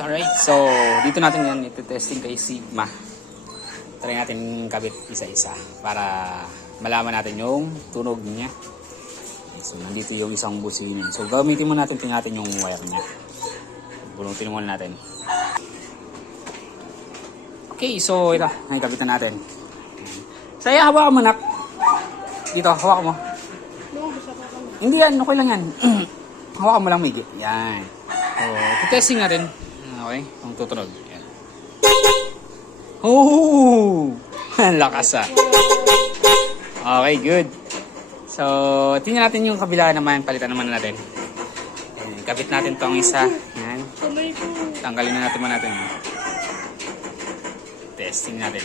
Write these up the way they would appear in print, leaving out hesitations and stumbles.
Alright, so dito natin yan ito-testing kay Sigma. Try natin kabit isa-isa para malaman natin yung tunog niya. So nandito yung isang busina. So gamitin mo natin yung wire niya. Bunutin muna natin. Okay, so ito, nakikabit na natin. Saya, hawakan mo nak. Dito, hawakan mo. Hindi yan, okay lang yan. Hawakan mo lang may yan. So, testing natin. Okay, ang tutunog. Yan. Oh! Lakas ah. Okay, good. So, tingnan natin yung kabila naman. Palitan naman natin. Yan, kabit natin tong isa. Yan. Tanggalin na natin natin. Testing natin.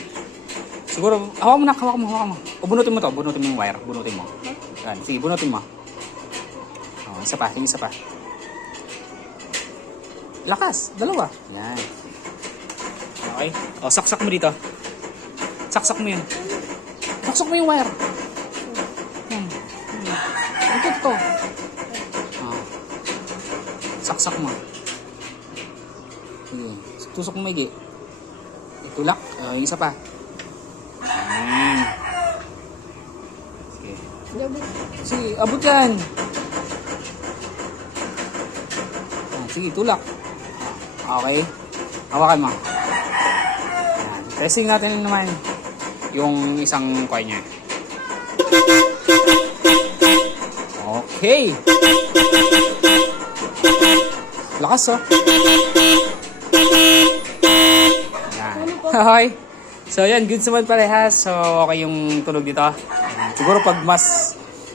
Siguro, hawakan mo. O, bunutin mo to. Bunutin mo yung wire. Bunutin mo. Yan. Sige, bunutin mo. O, isa pa. Isa pa. Lakas. Dalawa. Yan. Okay. O, saksak mo dito. Saksak mo yun. Saksak mo yung wire. Yan. Ito. O. Saksak mo. Sige. Tusok mo maigi. Itulak. O, yung isa pa. Yan. Sige. Sige, abot yan. Sige, tulak. Okay. Hawakan mo. Yan. Testing natin naman yung isang coin niya. Okay. Lakas oh. Yan. Okay. So yan, good naman parehas. So okay yung tunog dito. Siguro pag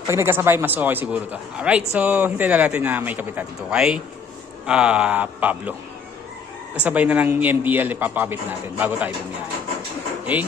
nagkasabay, mas okay siguro to. Alright, so hintayin na natin na may kapit natin ito kay Pablo. Kasabay na ng MDL ipapakabit natin bago tayo bumiyahe. Okay?